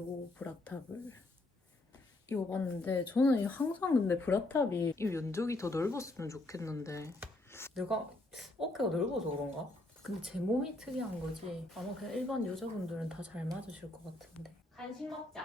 요 브라탑을 입어봤는데 저는 항상 근데 브라탑이 이 면적이 더 넓었으면 좋겠는데. 내가 어깨가 넓어서 그런가? 근데 제 몸이 특이한 거지. 아마 그냥 일반 여자분들은 다 잘 맞으실 것 같은데. 간식 먹자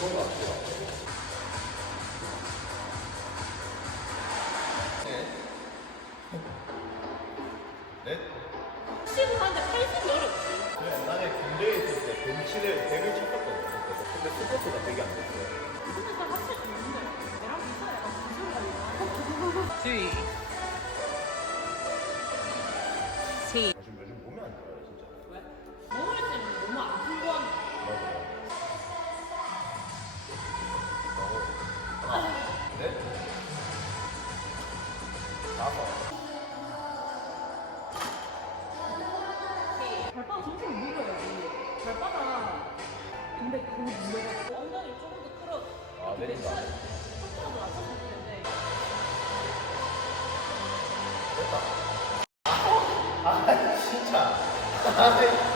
그런 것 같아요. 네? 치고 하는데 80열 없지. 그냥 나는 군대에 있을 때 벤치를 100을 쳤었거든요. 근데 스쿼트가 되게 안 됐어요. 근데 나 확실히 있는데. 내랑 비슷해. 약간 3, 엉덩이를 조금 더 끌어 아, 내린다. 아, 진짜.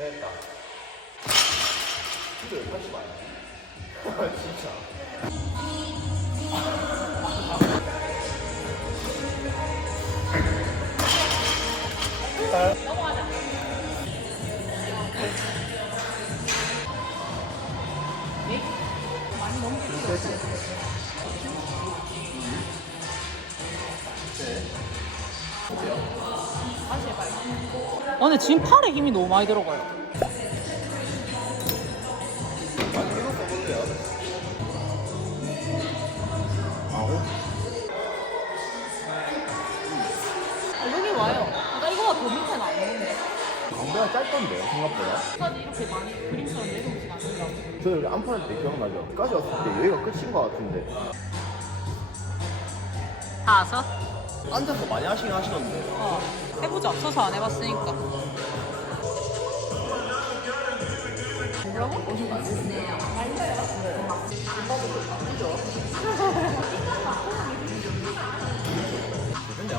됐다. 근데 80 아니야? 진짜. 아, 근데 지금 팔에 힘이 너무 많이 들어가요. 아, 여기 와요. 나 이거가 더 밑에는 안 오는데. 광배가 짧던데요, 생각보다? 끝까지 이렇게 많이 그림처럼 내려오진 않는다고. 저 여기 안판할 때 기억나죠? 끝까지 왔을 때 여기가 끝인 것 같은데. 다섯? 앉아서 많이 하시긴 하시던데. 어. 해보자. 서서 안 해봤으니까. 오신 거? 근데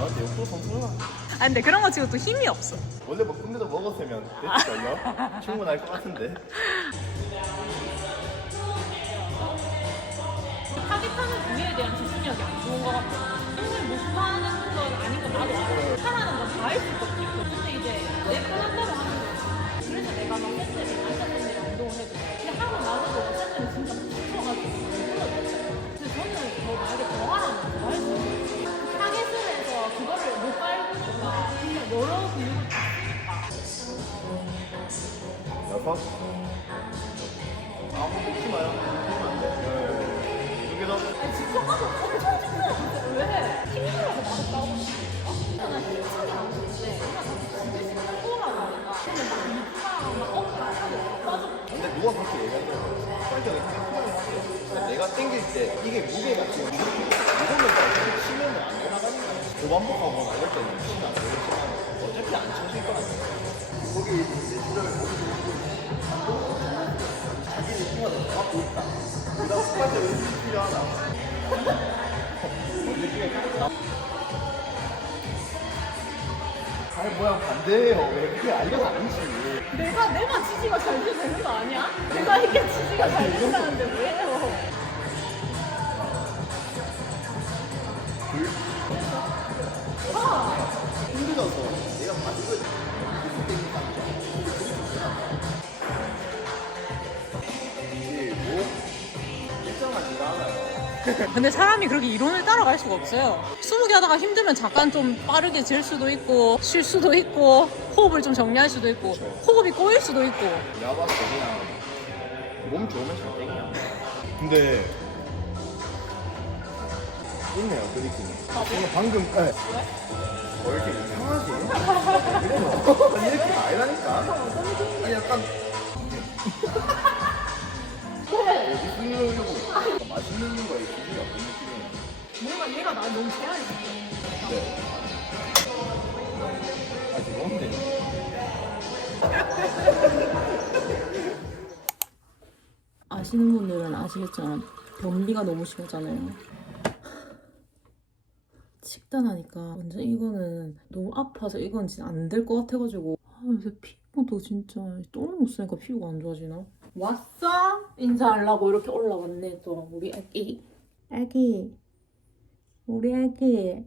성스러워. 아, 근데 그런 거 치고 또 힘이 없어. 원래 뭐 군대도 먹었으면 됐을걸요? 충분할 것 같은데. 타깃하는 부위에 대한 지식력이 안 좋은 것 같아. 아닌 건 나도 알아. 하라는 건다 했을 것 같아. 근데 이제 내 편한 대로 하는 누가 그렇게 얘기하냐면 설정이 생각하게 하세요. 내가 땡길 때 이게 무게가 지금 이거는 이렇게 치면은 안 돌아가는 거야. 그 반복하고 나갈 때는 치면 안 되겠지만 어차피 안 쳐질 거라는 거야. 거기 내추럴 자기 느낌과 더 갖고 있다. 그다음 습관적으로 연습이 필요하다. 잘 모양 반대예요. 왜 그게 알려서 아니지. 내가 내가 지지가 잘 되는 거 아니야? 내가 이게 지지가 잘 된다는데 왜요? 힘들어서 내가 가지고 근데 사람이 그렇게 이론을 따라갈 수가 없어요. 스무개 하다가 힘들면 잠깐 좀 빠르게 질 수도 있고 쉴 수도 있고 호흡을 좀 정리할 수도 있고 호흡이 꼬일 수도 있고 내가 봤을 때 그냥 몸 좋으면 잘 땡이야. 근데 있네요 그 느낌이. 이거 방금 예. 왜? 어, 이렇게 이상하지? 이렇게 아니라니까. 아니 약간 어디 쓰려고 맛있는 거에 기준이 없는 느낌이에요. 뭔가 얘가 나 너무 있어. 네. 아, 죄송한데. 아시는 분들은 아시겠지만 변비가 너무 심하잖아요. 식단하니까 완전 이거는 너무 아파서 이건 진짜 안 될 것 같아가지고 아, 요새 피부도 진짜 똥을 못 쓰니까 피부가 안 좋아지나? 왔어? 인사하려고 이렇게 올라왔네 또 우리 애기 애기 우리 애기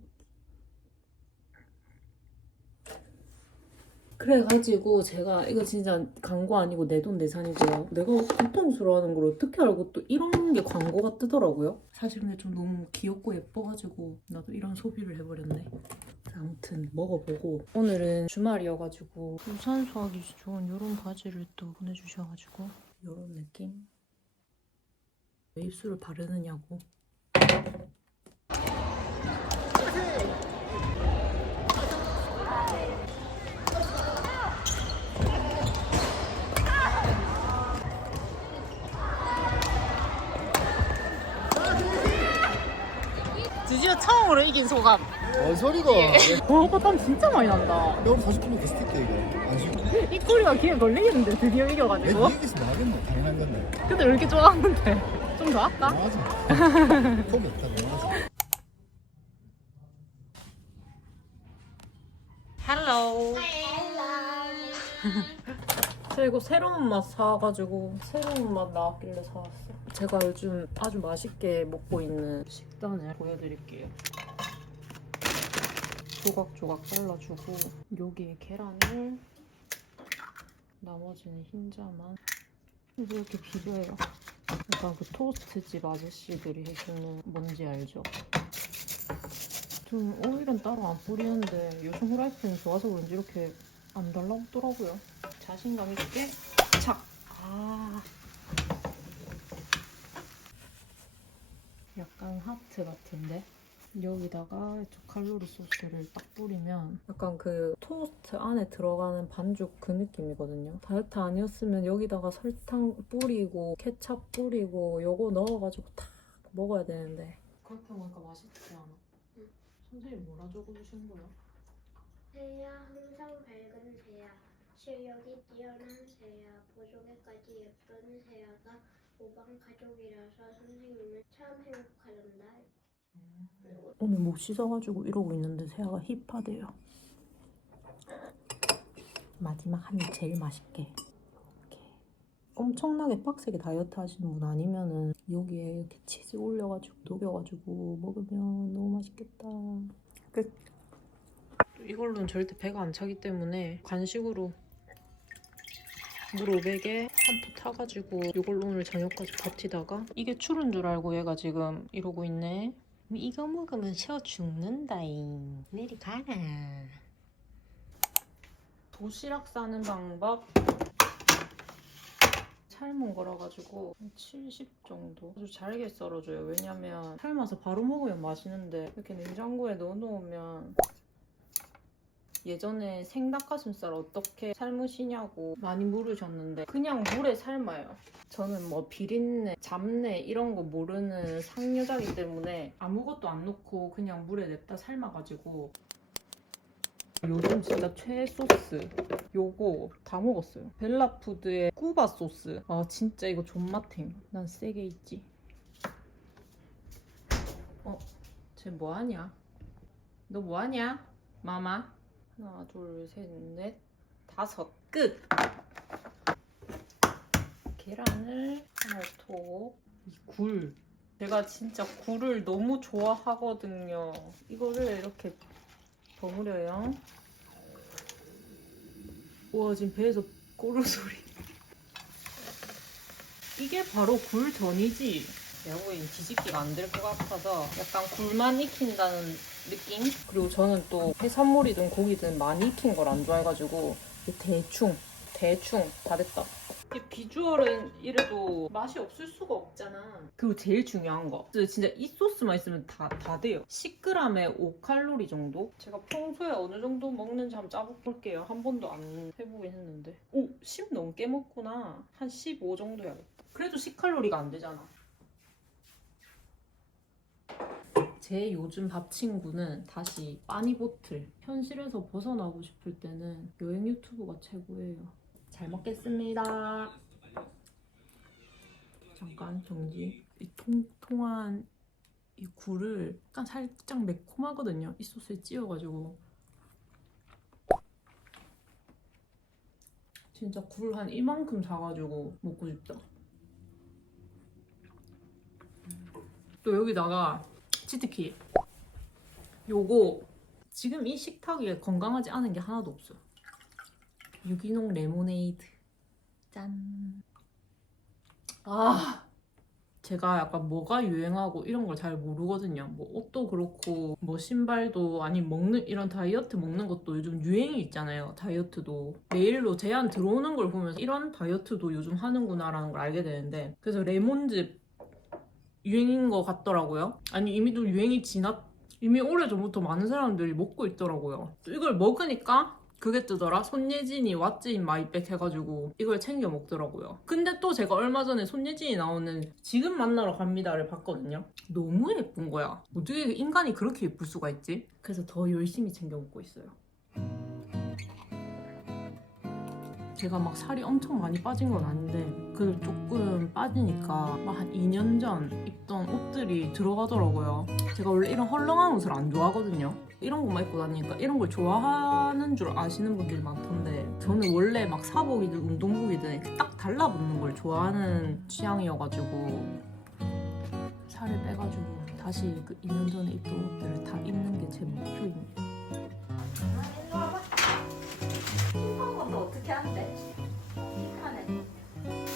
그래가지고 제가 이거 진짜 광고 아니고 내 돈 내산이고요. 내가 고통스러워하는 걸 어떻게 알고 또 이런 게 광고가 뜨더라고요. 사실 근데 좀 너무 귀엽고 예뻐가지고 나도 이런 소비를 해버렸네. 아무튼 먹어보고 오늘은 주말이어가지고 유산소하기 좋은 이런 바지를 또 보내주셔가지고 이런 느낌? 왜 입술을 바르느냐고 드디어 처음으로 이긴 소감 뭔 소리가? 와땀 진짜 많이 난다 너 40kg 됐을 때 이거. 안 쉬고. 이 꼬리가 귀에 걸리겠는데 드디어 이겨가지고 내 얘기했으면 하겠네. 당연한 건데. 근데 왜 이렇게 좋아하는데 좀 더 할까? 나가자. 폼 없다, 나가자. 헬로 제가 이거 새로운 맛 사가지고 새로운 맛 나왔길래 사왔어 제가 요즘 아주 맛있게 먹고 있는 식단을 보여드릴게요 조각조각 잘라주고 여기에 계란을 나머지는 흰자만 이렇게 비벼요 약간 그 토스트집 아저씨들이 해주는 뭔지 알죠? 좀 오일은 따로 안 뿌리는데 요즘 후라이팬이 좋아서 그런지 이렇게 안 달라붙더라고요. 자신감 있게 착. 아. 약간 하트 같은데 여기다가 저 칼로리 소스를 딱 뿌리면 약간 그 토스트 안에 들어가는 반죽 그 느낌이거든요. 다이어트 아니었으면 여기다가 설탕 뿌리고 케찹 뿌리고 요거 넣어가지고 탁 먹어야 되는데 그렇게 먹으니까 맛있지 않아? 선생님 뭐라 적어주신 거야? 새야 항상 밝은 새야 실력이 뛰어난 새야 보조개까지 예쁜 새야가 오방 가족이라서 선생님은 참 행복하단다 오늘 목 씻어가지고 이러고 있는데 세아가 힙하대요. 마지막 한 입 제일 맛있게. 이렇게 엄청나게 빡세게 다이어트 하시는 분 아니면은 여기에 이렇게 치즈 올려가지고 녹여가지고 먹으면 너무 맛있겠다. 끝. 이걸로는 절대 배가 안 차기 때문에 간식으로 물 500에 한포 타가지고 이걸로 오늘 저녁까지 버티다가 이게 추른 줄 알고 얘가 지금 이러고 있네. 이거 먹으면 쉬어 죽는다잉. 내리 가라. 도시락 싸는 방법 삶은 거라 가지고 70 정도 아주 잘게 썰어줘요 왜냐면 삶아서 바로 먹으면 맛있는데 이렇게 냉장고에 넣어놓으면 예전에 생닭가슴살 어떻게 삶으시냐고 많이 물으셨는데 그냥 물에 삶아요 저는 뭐 비린내, 잡내 이런 거 모르는 상여자기 때문에 아무것도 안 넣고 그냥 물에 냅다 삶아가지고 요즘 진짜 최애 소스 요거 다 먹었어요 벨라푸드의 꾸바 소스 아 진짜 이거 존맛탱 난 세게 있지 어? 쟤 뭐하냐? 너 뭐하냐? 마마 하나 둘 셋 넷 다섯. 끝! 계란을 하나 넣고 이굴. 제가 진짜 굴을 너무 좋아하거든요. 이거를 이렇게 버무려요. 우와 지금 배에서 꼬르 소리. 이게 바로 굴전이지. 내가 보기엔 뒤집기가 안 될 것 같아서 약간 굴만 익힌다는 느낌? 그리고 저는 또 해산물이든 고기든 많이 익힌 걸 안 좋아해가지고 대충 대충 다 됐다. 이 비주얼은 이래도 맛이 없을 수가 없잖아. 그리고 제일 중요한 거. 진짜 이 소스만 있으면 다, 다 돼요. 10g에 5칼로리 정도? 제가 평소에 어느 정도 먹는지 한번 짜볼게요. 한 번도 안 해보긴 했는데. 오! 10 넘게 먹구나. 한 15 정도 해야겠다 그래도 10칼로리가 안 되잖아 제 요즘 밥 친구는 다시 빠니보틀 현실에서 벗어나고 싶을 때는 여행 유튜브가 최고예요. 잘 먹겠습니다. 잠깐 정지. 이 통통한 이 굴을 약간 살짝 매콤하거든요. 이 소스에 찍어가지고. 진짜 굴 한 이만큼 사가지고 먹고 싶다. 또 여기다가 치트키 요거 지금 이 식탁에 건강하지 않은 게 하나도 없어요 유기농 레모네이드 짠 아, 제가 약간 뭐가 유행하고 이런 걸 잘 모르거든요. 뭐 옷도 그렇고 뭐 신발도 아니 먹는 이런 다이어트 먹는 것도 요즘 유행이 있잖아요. 다이어트도 메일로 제안 들어오는 걸 보면서 이런 다이어트도 요즘 하는구나 라는 걸 알게 되는데 그래서 레몬즙 유행인 것 같더라고요. 아니 이미도 유행이 지났 이미 오래 전부터 많은 사람들이 먹고 있더라고요. 이걸 먹으니까 그게 뜨더라. 손예진이 왓츠인 마이백 해가지고 이걸 챙겨 먹더라고요. 근데 또 제가 얼마 전에 손예진이 나오는 지금 만나러 갑니다를 봤거든요. 너무 예쁜 거야. 어떻게 인간이 그렇게 예쁠 수가 있지? 그래서 더 열심히 챙겨 먹고 있어요. 제가 막 살이 엄청 많이 빠진 건 아닌데 그래도 조금 빠지니까 막 한 2년 전 입던 옷들이 들어가더라고요. 제가 원래 이런 헐렁한 옷을 안 좋아하거든요. 이런 것만 입고 다니니까 이런 걸 좋아하는 줄 아시는 분들이 많던데 저는 원래 막 사복이든 운동복이든 이렇게 딱 달라붙는 걸 좋아하는 취향이어가지고 살을 빼가지고 다시 그 2년 전에 입던 옷들을 다 입는 게 제 목표입니다. 또 어떻게 한대? 하네.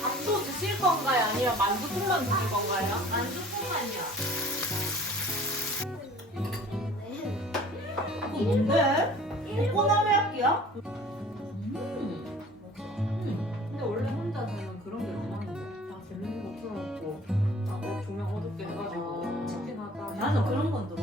밥도 드실 건가요? 아니면 만두국만 드실 건가요? 만두국만요. 뭔데? 오코노미야끼야? 음. 근데 원래 혼자 살면 그런 게 로망인데 다 재밌는 거 풀어놓고 아, 조명 어둡게 해가지고 치킨 하다 나는 그런 건로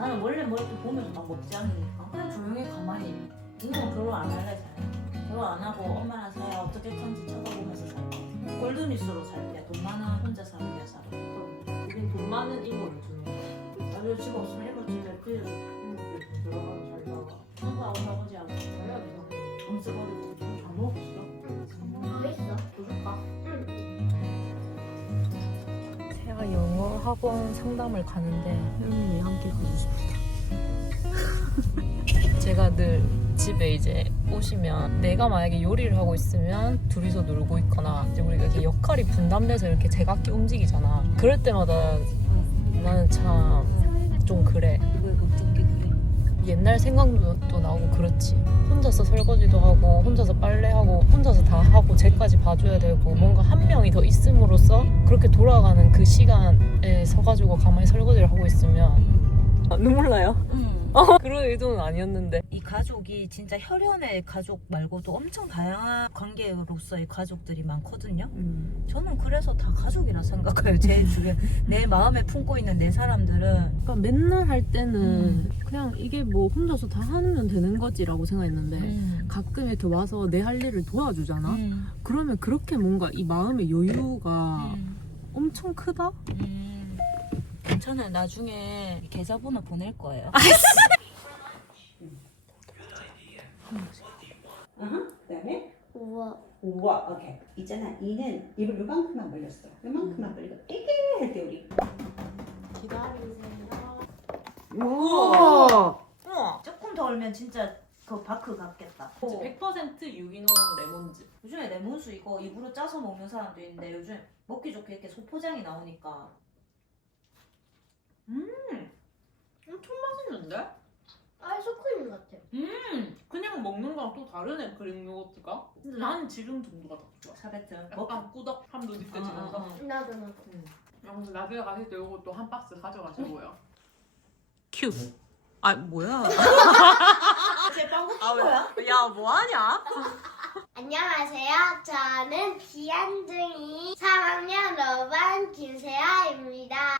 나는 원래 뭘좀 보면서 막 먹지 않으니까 그냥 조용히 가만히. 이건 결혼 안 할래 잘. 결혼 안 하고 엄마랑 사야 어떻게 큰지 쳐다보면서 살. 골드미스로 살게. 돈 많아 혼자 사는 게 살아. 또 우린 돈 많은 이모를 주는 거야 집 없으면 이거 진짜 그 들어가서 잘 나가 형부하고 설거지하고 해야 돼 엄스거리고 영어 학원 상담을 가는데 혜민이 함께 가고 싶다. 제가 늘 집에 이제 오시면 내가 만약에 요리를 하고 있으면 둘이서 놀고 있거나 이제 우리가 이렇게 역할이 분담돼서 이렇게 제각기 움직이잖아. 그럴 때마다 나는 참 좀 그래. 옛날 생각도 또 나오고 그렇지. 혼자서 설거지도 하고 혼자서 빨래하고 혼자서 다 하고 쟤까지 봐줘야 되고 뭔가 한 명이 더 있음으로써 그렇게 돌아가는 그 시간에 서가지고 가만히 설거지를 하고 있으면 눈물 나요? 음. 어, 그런 의도는 아니었는데. 이 가족이 진짜 혈연의 가족 말고도 엄청 다양한 관계로서의 가족들이 많거든요. 음. 저는 그래서 다 가족이라 생각해요. 제 주변 내 마음에 품고 있는 내 사람들은 그러니까 맨날 할 때는 음. 그냥 이게 뭐 혼자서 다 하면 되는 거지라고 생각했는데 음. 가끔 이렇게 와서 내 할 일을 도와주잖아? 음. 그러면 그렇게 뭔가 이 마음의 여유가 음. 엄청 크다? 음. 괜찮아요. 나중에 계좌번호 보낼 거예요. 아하, 그다음에 우와. 우와, 오케이. 있잖아, 이는 입을 요만큼만 벌렸어. 요만큼만 벌리고 이게 할때 우리 기다리세요. 우와! 어, 조금 더 얼면 진짜 그 바크 같겠다. 100% 유기농 레몬즙. 요즘에 레몬수 이거 입으로 짜서 먹는 사람도 있는데 요즘 먹기 좋게 이렇게 소포장이 나오니까 엄청 맛있는데? 아이스크림 같아. 음, 그냥 먹는 거랑 또 다르네 그릭 요거트가. 근데 나는 지금 정도가 더 좋아. 샤베트 약간 꾸덕함도 느껴지면서. 어, 어, 어. 나도 나도. 그래서 나중에 가실 때 요것도 한 박스 가져가시고요. 큐. 아, 뭐야? 제 빵꾸 아, 거야? 왜? 야, 뭐하냐? 안녕하세요. 저는 비안둥이 3학년 5반 김세아입니다.